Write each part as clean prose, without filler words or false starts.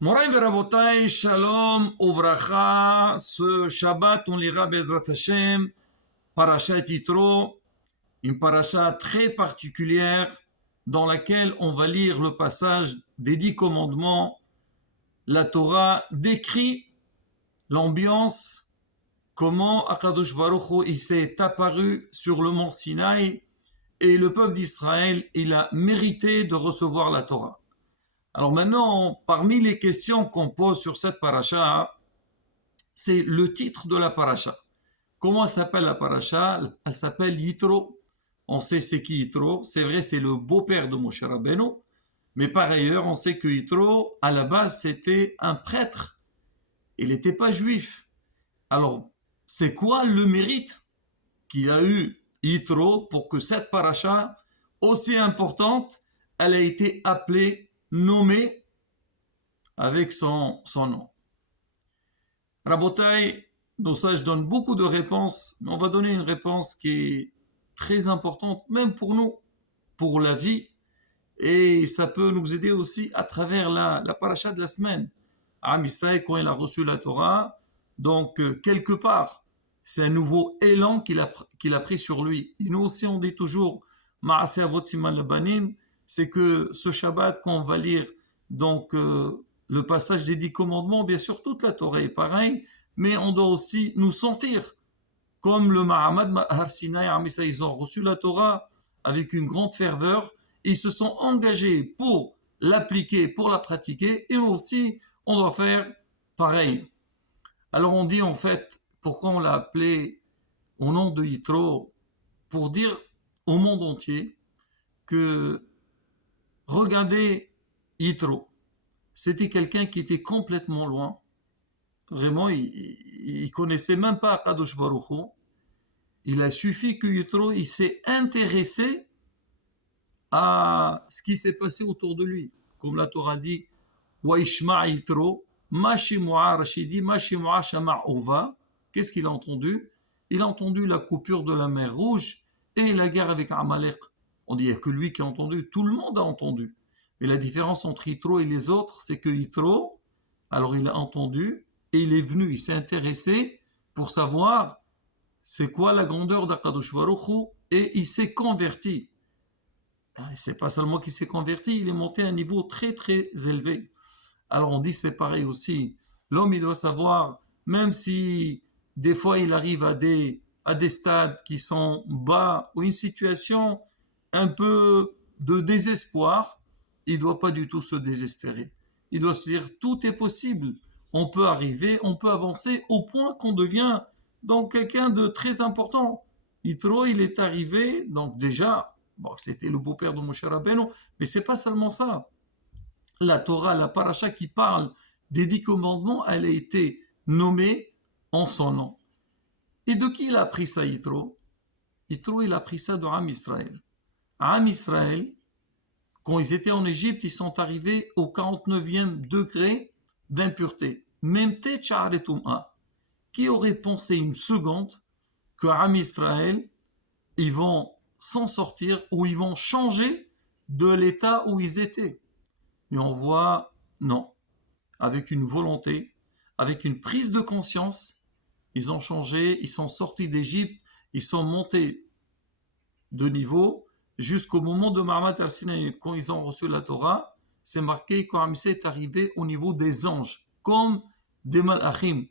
Moraï Verabotai, Shalom, Uvracha. Ce Shabbat, on lira Bezrat Hashem, Parashat Yitro, une paracha très particulière dans laquelle on va lire le passage des 10 commandements. La Torah décrit l'ambiance, comment Akadosh Baruch Hu, il s'est apparu sur le mont Sinaï et le peuple d'Israël, il a mérité de recevoir la Torah. Alors maintenant, parmi les questions qu'on pose sur cette paracha, c'est le titre de la paracha. Comment elle s'appelle la paracha? Elle s'appelle Yitro. On sait c'est qui Yitro. C'est vrai, c'est le beau-père de Moshe Rabbeinu. Mais par ailleurs, on sait que Yitro, à la base, c'était un prêtre. Il n'était pas juif. Alors, c'est quoi le mérite qu'il a eu Yitro pour que cette paracha, aussi importante, elle a été appelée, nommée avec son nom. Rabotai, nos sages donnent beaucoup de réponses, mais on va donner une réponse qui est très importante, même pour nous, pour la vie, et ça peut nous aider aussi à travers la paracha de la semaine. Am Israël, quand il a reçu la Torah, donc quelque part, c'est un nouveau élan qu'il a pris sur lui. Et nous aussi, on dit toujours, Ma'aseh Avot Siman Labanim, c'est que ce Shabbat, quand on va lire donc le passage des 10 commandements, bien sûr, toute la Torah est pareille, mais on doit aussi nous sentir comme le Mahamad Har Sinaï, ils ont reçu la Torah avec une grande ferveur, et ils se sont engagés pour l'appliquer, pour la pratiquer, et nous aussi, on doit faire pareil. Alors on dit en fait, pourquoi on l'a appelé au nom de Yitro, pour dire au monde entier que regardez Yitro, c'était quelqu'un qui était complètement loin. Vraiment, il connaissait même pas Kadosh Baruch Hu. Il a suffi que Yitro il s'est intéressé à ce qui s'est passé autour de lui. Comme la Torah dit, Waishma Yitro, Mashimua Rashidi, Mashimua Shama Ova. Qu'est-ce qu'il a entendu? Il a entendu la coupure de la mer Rouge et la guerre avec Amalek. On dit, il n'y a que lui qui a entendu. Tout le monde a entendu. Mais la différence entre Yitro et les autres, c'est que Yitro, alors il a entendu et il est venu, il s'est intéressé pour savoir c'est quoi la grandeur d'Akadosh Baruch Hu et il s'est converti. C'est pas seulement qu'il s'est converti, il est monté à un niveau très très élevé. Alors on dit c'est pareil aussi. L'homme il doit savoir, même si des fois il arrive à des stades qui sont bas ou une situation un peu de désespoir, il ne doit pas du tout se désespérer. Il doit se dire tout est possible. On peut arriver, on peut avancer au point qu'on devient donc quelqu'un de très important. Yitro, il est arrivé, donc déjà, bon, c'était le beau-père de Moshe Rabbeinu, mais c'est pas seulement ça. La Torah, la paracha qui parle des 10 commandements, elle a été nommée en son nom. Et de qui il a appris ça, Yitro? Yitro, il a appris ça de Am Israël. Am Israël, quand ils étaient en Égypte, ils sont arrivés au 49e degré d'impureté. Même Tcha'aretum'a. Qui aurait pensé une seconde que Am Israël, ils vont s'en sortir ou ils vont changer de l'état où ils étaient? Mais on voit, non, avec une volonté, avec une prise de conscience, ils ont changé, ils sont sortis d'Égypte, ils sont montés de niveau jusqu'au moment de Mahamad al-Sinaï. Quand ils ont reçu la Torah, c'est marqué quand Hamissa est arrivé au niveau des anges, comme des malachim.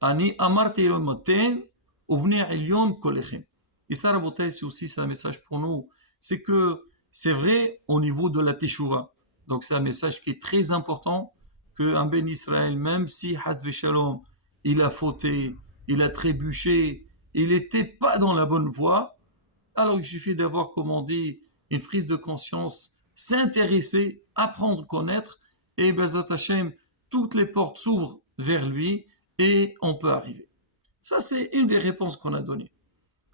Ani amarti matin, uvnei elyon kolechem. Et ça, Rabotai, c'est aussi un message pour nous. C'est que c'est vrai au niveau de la Teshuvah. Donc c'est un message qui est très important qu'un Ben Israël, même si Hazve Shalom, il a fauté, il a trébuché, il n'était pas dans la bonne voie, alors il suffit d'avoir, comme on dit, une prise de conscience, s'intéresser, apprendre, connaître, et Bezat Hashem, toutes les portes s'ouvrent vers lui et on peut arriver. Ça, c'est une des réponses qu'on a données.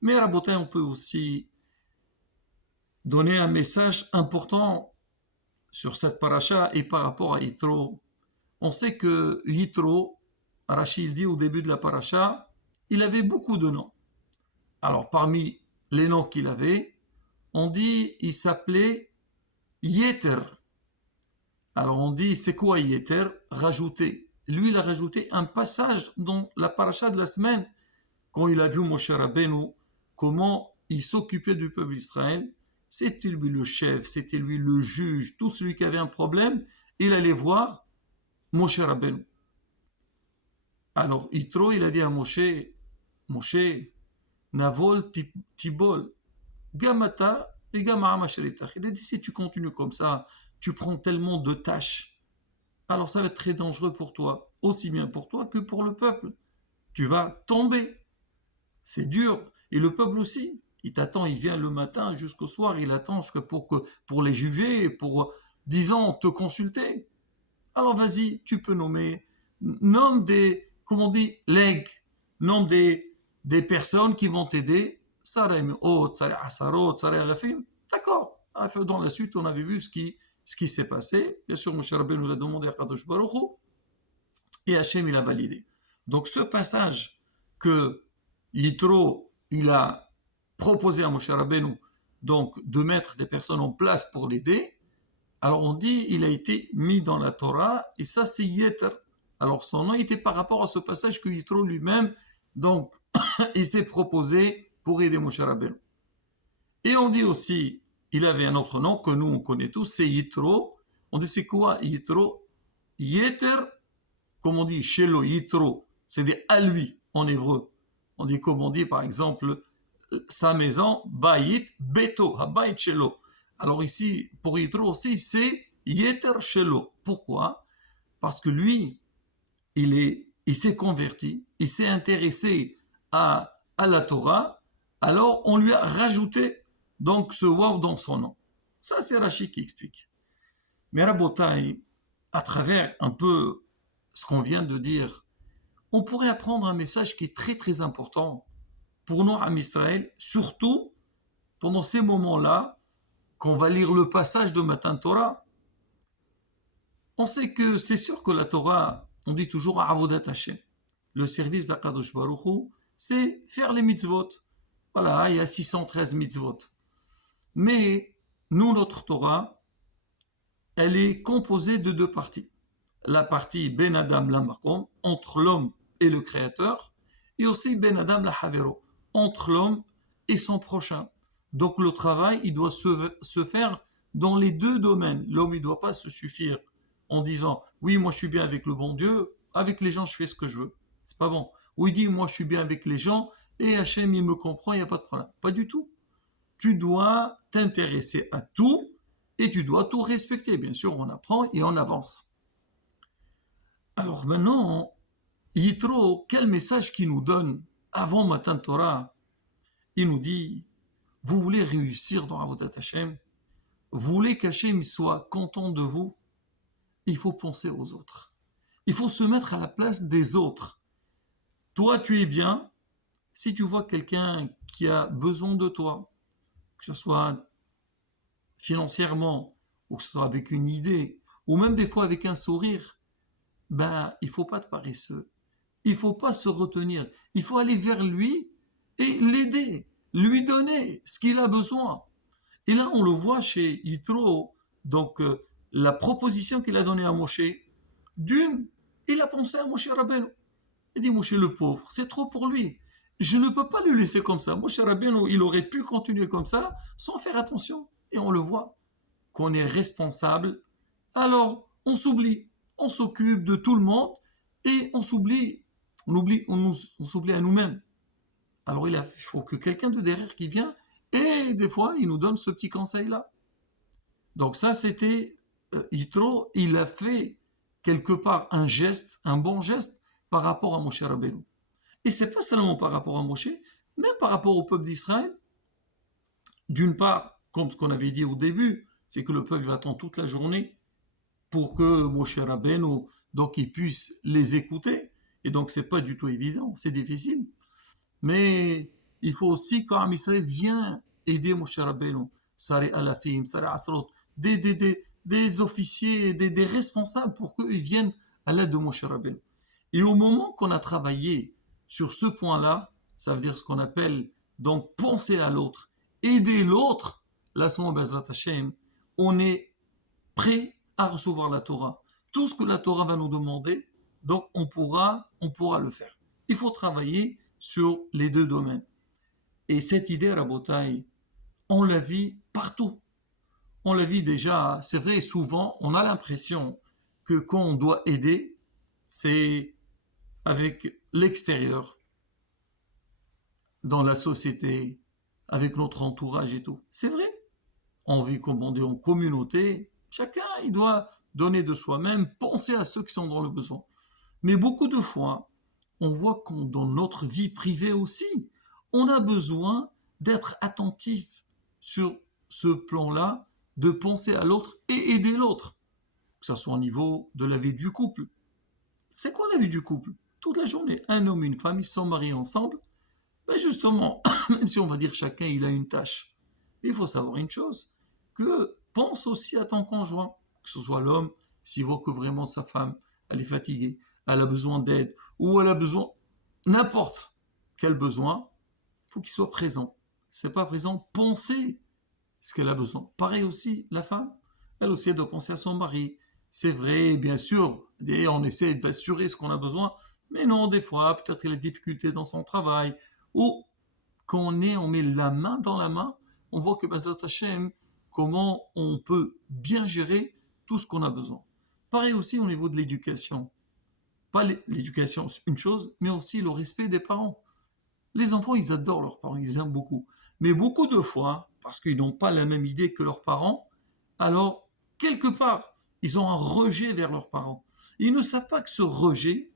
Mais Rabotai, on peut aussi donner un message important sur cette paracha et par rapport à Yitro. On sait que Yitro, Rachid dit au début de la paracha, il avait beaucoup de noms. Alors parmi les noms qu'il avait, on dit il s'appelait Yeter. Alors on dit, c'est quoi Yeter? Rajouter. Lui, il a rajouté un passage dans la paracha de la semaine, quand il a vu Moshe Rabbeinu, comment il s'occupait du peuple d'Israël. C'était lui le chef, c'était lui le juge, tout celui qui avait un problème, il allait voir Moshe Rabbeinu. Alors Yitro, il a dit à Moshe, Moshe, Navol Tibol, Gamata et Gama'am Asheritach. Il a dit, si tu continues comme ça, tu prends tellement de tâches, alors ça va être très dangereux pour toi, aussi bien pour toi que pour le peuple. Tu vas tomber. C'est dur. Et le peuple aussi. Il t'attend, il vient le matin jusqu'au soir, il attend pour les juger, pour, disons, te consulter. Alors vas-y, tu peux nommer. Nomme des, comment on dit, legs. Nomme des personnes qui vont t'aider. D'accord. Dans la suite, on avait vu ce qui s'est passé. Bien sûr, Moshe Rabbeinu l'a demandé à Kadosh Baruch Hu, et Hachem, il a validé. Donc ce passage que Yitro, il a proposé à Moshe Rabbeinu, donc de mettre des personnes en place pour l'aider, alors on dit il a été mis dans la Torah, et ça c'est Yeter. Alors son nom était par rapport à ce passage que Yitro lui-même, donc il s'est proposé pour aider Moshe Rabbeinu. Et on dit aussi, il avait un autre nom que nous on connaît tous, c'est Yitro. On dit c'est quoi Yitro? Yeter, comme on dit Shelo Yitro, c'est à lui en hébreu. On dit comme on dit par exemple sa maison, Bayit Beto, Habayit Shelo. Alors ici, pour Yitro aussi, c'est Yeter Shelo. Pourquoi? Parce que lui, il s'est converti, il s'est intéressé à la Torah, alors on lui a rajouté donc ce waw dans son nom. Ça, c'est Rashi qui explique. Mais Rabotai, à travers un peu ce qu'on vient de dire, on pourrait apprendre un message qui est très très important pour nous, Am Israël, surtout pendant ces moments-là, qu'on va lire le passage de Matan Torah. On sait que c'est sûr que la Torah, on dit toujours Avodat Hashem. Le service d'Akadosh Baruch Hu, c'est faire les mitzvot. Voilà, il y a 613 mitzvot. Mais nous, notre Torah, elle est composée de deux parties. La partie Ben Adam la Makom, entre l'homme et le Créateur, et aussi Ben Adam la Havero, entre l'homme et son prochain. Donc le travail, il doit se faire dans les deux domaines. L'homme, il ne doit pas se suffire en disant « Oui, moi je suis bien avec le bon Dieu, avec les gens je fais ce que je veux ». C'est pas bon. Ou il dit « Moi je suis bien avec les gens et Hachem il me comprend, il n'y a pas de problème ». Pas du tout. Tu dois t'intéresser à tout et tu dois tout respecter. Bien sûr, on apprend et on avance. Alors maintenant, Yitro, quel message qu'il nous donne avant Matan Torah? Il nous dit, vous voulez réussir dans Avodat Hashem? Vous voulez qu'Hachem soit content de vous? Il faut penser aux autres. Il faut se mettre à la place des autres. Toi, tu es bien. Si tu vois quelqu'un qui a besoin de toi, que ce soit financièrement, ou que ce soit avec une idée, ou même des fois avec un sourire, ben, il ne faut pas être paresseux. Il ne faut pas se retenir. Il faut aller vers lui et l'aider, lui donner ce qu'il a besoin. Et là, on le voit chez Yitro, donc la proposition qu'il a donnée à Moshe, d'une, il a pensé à Moshe Rabbeinu. Il dit, Moshe le pauvre, c'est trop pour lui. Je ne peux pas le laisser comme ça. Moshe Rabbeinu, il aurait pu continuer comme ça sans faire attention. Et on le voit, qu'on est responsable. Alors, on s'oublie. On s'occupe de tout le monde et on s'oublie. On s'oublie à nous-mêmes. Alors, il faut que quelqu'un de derrière qui vient et des fois, il nous donne ce petit conseil-là. Donc ça, c'était Yitro, il a fait quelque part un geste, un bon geste par rapport à Moshe Rabbeinu. Et c'est pas seulement par rapport à Moshe, même par rapport au peuple d'Israël. D'une part, comme ce qu'on avait dit au début, c'est que le peuple va attendre toute la journée pour que Moshe Rabbeinu, donc, il puisse les écouter. Et donc, c'est pas du tout évident, c'est difficile. Mais il faut aussi, quand Israël vient aider Moshe Rabbeinu, Saré Alafim, Saré Asrot, des officiers, des responsables pour qu'ils viennent à l'aide de Moshe Rabbeinu. Et au moment qu'on a travaillé sur ce point-là, ça veut dire ce qu'on appelle donc penser à l'autre, aider l'autre, là, Bezrat Hashem, on est prêt à recevoir la Torah. Tout ce que la Torah va nous demander, donc on pourra le faire. Il faut travailler sur les deux domaines. Et cette idée, Rabotai, on la vit partout. On la vit déjà, c'est vrai, souvent, on a l'impression que quand on doit aider, c'est avec l'extérieur, dans la société, avec notre entourage et tout. C'est vrai. On vit, comme on dit, en communauté. Chacun, il doit donner de soi-même, penser à ceux qui sont dans le besoin. Mais beaucoup de fois, on voit que dans notre vie privée aussi, on a besoin d'être attentif sur ce plan-là, de penser à l'autre et aider l'autre, que ce soit au niveau de la vie du couple. C'est quoi la vie du couple? Toute la journée, un homme et une femme, ils sont mariés ensemble. Ben justement, même si on va dire chacun il a une tâche, il faut savoir une chose, que pense aussi à ton conjoint, que ce soit l'homme, s'il voit que vraiment sa femme, elle est fatiguée, elle a besoin d'aide, ou elle a besoin, n'importe quel besoin, il faut qu'il soit présent. Si c'est pas présent, pensez ce qu'elle a besoin. Pareil aussi, la femme, elle aussi elle doit penser à son mari. C'est vrai, bien sûr, on essaie d'assurer ce qu'on a besoin, mais non, des fois, peut-être qu'il a des difficultés dans son travail, ou quand on met la main dans la main, on voit que Bazat Hashem, comment on peut bien gérer tout ce qu'on a besoin. Pareil aussi au niveau de l'éducation. Pas l'éducation, c'est une chose, mais aussi le respect des parents. Les enfants, ils adorent leurs parents, ils aiment beaucoup. Mais beaucoup de fois, parce qu'ils n'ont pas la même idée que leurs parents, alors, quelque part, ils ont un rejet vers leurs parents. Ils ne savent pas que ce rejet,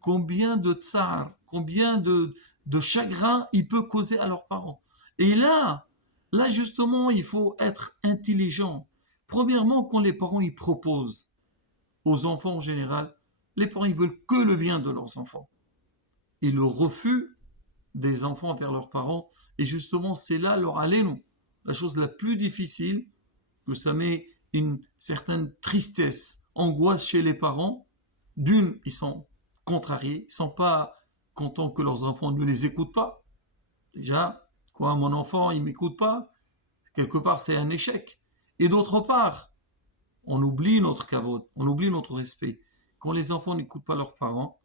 combien de tsar, combien de chagrin il peut causer à leurs parents. Et là justement, il faut être intelligent. Premièrement, quand les parents ils proposent aux enfants en général, les parents ils veulent que le bien de leurs enfants. Et le refus des enfants envers leurs parents, et justement c'est là leur allez-nous, la chose la plus difficile, que ça met une certaine tristesse, angoisse chez les parents. D'une, ils sont contrariés, ils ne sont pas contents que leurs enfants ne les écoutent pas. Déjà, quoi, mon enfant, il ne m'écoute pas, quelque part, c'est un échec. Et d'autre part, on oublie notre kavod, on oublie notre respect. Quand les enfants n'écoutent pas leurs parents,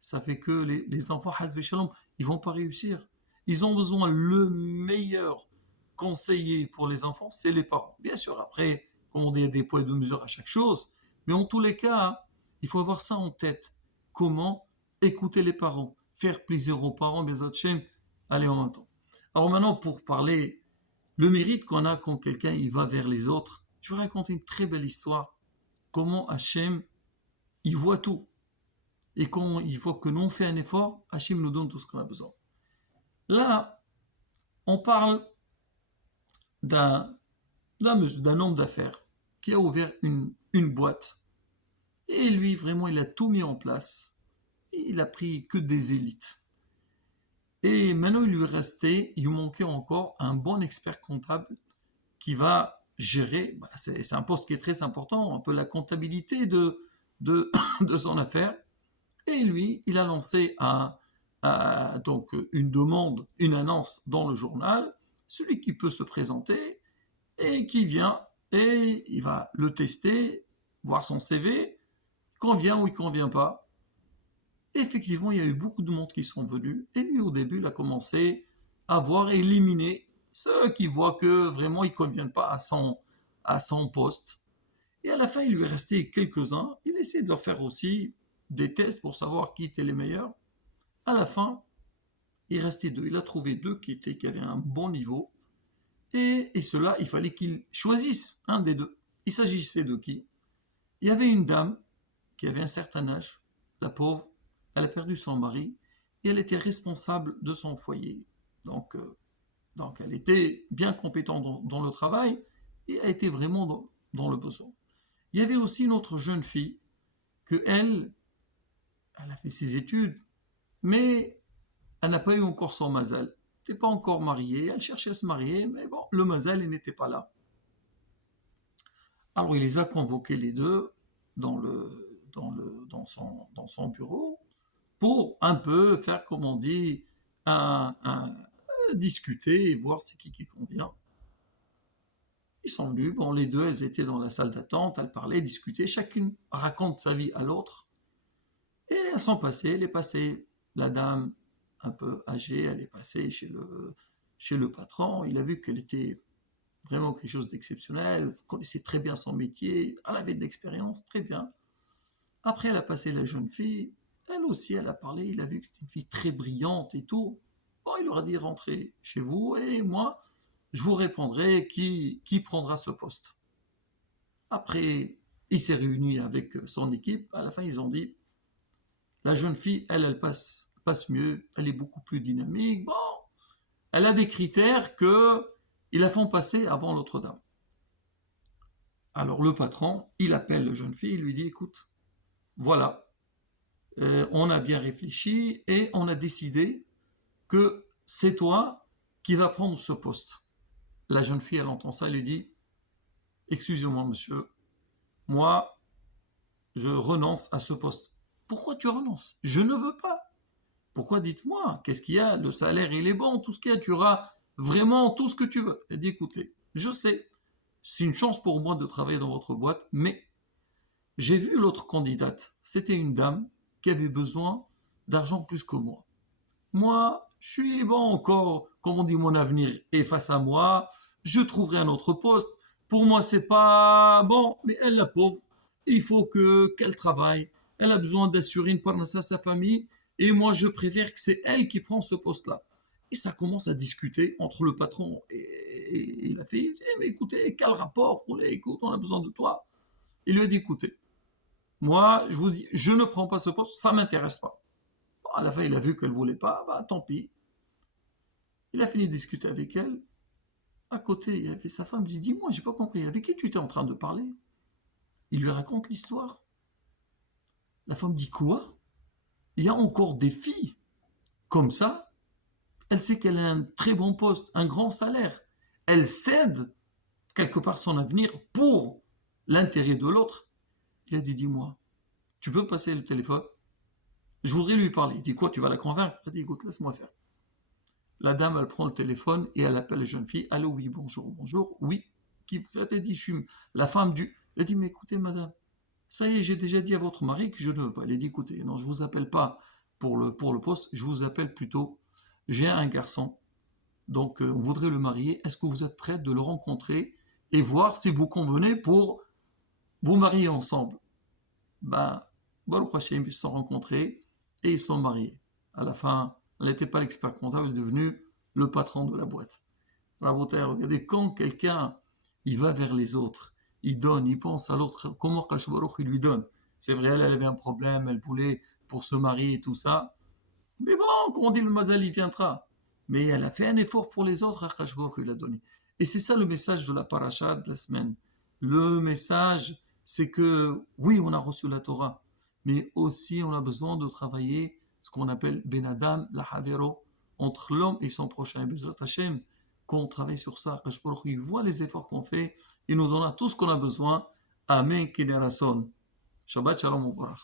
ça fait que les enfants, hasbe shalom, ils vont pas réussir. Ils ont besoin le meilleur conseiller pour les enfants, c'est les parents. Bien sûr, après, comme on dit, il y a des poids et de mesures à chaque chose, mais en tous les cas, il faut avoir ça en tête. Comment écouter les parents, faire plaisir aux parents, Bezat Hashem, aller en même temps. Alors maintenant, pour parler le mérite qu'on a quand quelqu'un il va vers les autres, je vais raconter une très belle histoire. Comment Hachem, il voit tout. Et quand il voit que nous on fait un effort, Hachem nous donne tout ce qu'on a besoin. Là, on parle d'un, d'un homme d'affaires qui a ouvert une boîte. Et lui, vraiment, il a tout mis en place. Et il a pris que des élites. Et maintenant, il lui restait, il lui manquait encore un bon expert comptable qui va gérer, c'est un poste qui est très important, un peu la comptabilité de, de son affaire. Et lui, il a lancé donc une demande, une annonce dans le journal, celui qui peut se présenter et qui vient et il va le tester, voir son CV, convient ou il convient pas. Et effectivement, il y a eu beaucoup de monde qui sont venus et lui au début, il a commencé à voir éliminer ceux qui voient que vraiment ils ne conviennent pas à son poste. Et à la fin, il lui est resté quelques-uns. Il a essayé de leur faire aussi des tests pour savoir qui étaient les meilleurs. À la fin, il restait deux. Il a trouvé deux qui avaient un bon niveau. Et cela, il fallait qu'il choisisse un des deux. Il s'agissait de qui? Il y avait une dame qui avait un certain âge, la pauvre, elle a perdu son mari et elle était responsable de son foyer. Donc, elle était bien compétente dans le travail et a été vraiment dans le besoin. Il y avait aussi une autre jeune fille que elle a fait ses études, mais elle n'a pas eu encore son mazal. Elle n'était pas encore mariée, elle cherchait à se marier, mais bon, le mazal, il n'était pas là. Alors il les a convoqués les deux dans son bureau pour un peu faire, comme on dit, discuter et voir c'est qui convient. Ils sont venus, bon, les deux, elles étaient dans la salle d'attente, elles parlaient, discutaient, chacune raconte sa vie à l'autre. Et elles sont passées, elle est passée, la dame un peu âgée, elle est passée chez le patron, il a vu qu'elle était vraiment quelque chose d'exceptionnel, connaissait très bien son métier, elle avait de l'expérience, très bien. Après, elle a passé la jeune fille, elle aussi, elle a parlé, il a vu que c'était une fille très brillante et tout. Bon, il leur a dit rentrez chez vous et moi, je vous répondrai qui prendra ce poste. Après, il s'est réuni avec son équipe, à la fin, ils ont dit la jeune fille, elle passe mieux, elle est beaucoup plus dynamique, bon, elle a des critères que ils la font passer avant l'autre dame. Alors le patron, il appelle la jeune fille, il lui dit écoute, voilà, on a bien réfléchi et on a décidé que c'est toi qui vas prendre ce poste. La jeune fille, elle entend ça, elle lui dit excusez-moi monsieur, moi je renonce à ce poste. Pourquoi tu renonces? Je ne veux pas. Pourquoi dites-moi? Qu'est-ce qu'il y a? Le salaire, il est bon, tout ce qu'il y a, tu auras vraiment tout ce que tu veux. Elle dit écoutez, je sais, c'est une chance pour moi de travailler dans votre boîte, mais j'ai vu l'autre candidate. C'était une dame qui avait besoin d'argent plus que moi. Moi, je suis bon encore, comme on dit, mon avenir est face à moi. Je trouverai un autre poste. Pour moi, c'est pas bon, mais elle, la pauvre, il faut qu'elle travaille. Elle a besoin d'assurer une parnasse à sa famille. Et moi, je préfère que c'est elle qui prend ce poste-là. Et ça commence à discuter entre le patron et la fille. Eh, mais écoutez, quel rapport? Écoute, on a besoin de toi. Il lui a dit, écoutez, moi, je vous dis, je ne prends pas ce poste, ça ne m'intéresse pas. Bon, à la fin, il a vu qu'elle ne voulait pas, bah tant pis. Il a fini de discuter avec elle. À côté, il y avait sa femme. Il dit, dis-moi, j'ai pas compris, avec qui tu étais en train de parler? Il lui raconte l'histoire. La femme dit, quoi? Il y a encore des filles comme ça. Elle sait qu'elle a un très bon poste, un grand salaire. Elle cède quelque part son avenir pour l'intérêt de l'autre. Il a dit, dis-moi, tu peux passer le téléphone? Je voudrais lui parler. Il dit, quoi, tu vas la convaincre? Il dit, écoute, laisse-moi faire. La dame, elle prend le téléphone et elle appelle la jeune fille. Allô, oui, bonjour, bonjour. Oui, qui vous a dit, je suis la femme du... Elle dit, mais écoutez, madame, ça y est, j'ai déjà dit à votre mari que je ne veux pas. Elle a dit, écoutez, non, je ne vous appelle pas pour le poste, je vous appelle plutôt, j'ai un garçon, donc on voudrait le marier. Est-ce que vous êtes prête de le rencontrer et voir si vous convenez pour vous marier ensemble? Ben, Baruch Hashem, ils se sont rencontrés et ils se sont mariés. À la fin, elle n'était pas l'expert comptable, elle est devenue le patron de la boîte. Regardez, quand quelqu'un il va vers les autres, il donne, il pense à l'autre, comment Kadosh Baruch il lui donne. C'est vrai, elle avait un problème, elle voulait pour se marier et tout ça. Mais bon, comme on dit, le mazal, il viendra. Mais elle a fait un effort pour les autres, Kadosh Baruch il a donné. Et c'est ça le message de la paracha de la semaine. Le message, c'est que oui, on a reçu la Torah, mais aussi on a besoin de travailler ce qu'on appelle Ben Adam, la Havero, entre l'homme et son prochain. Bezrat Hashem, qu'on travaille sur ça. Kadosh Baruch il voit les efforts qu'on fait, il nous donnera tout ce qu'on a besoin. Amen, Kinerason. Shabbat Shalom Mubarak.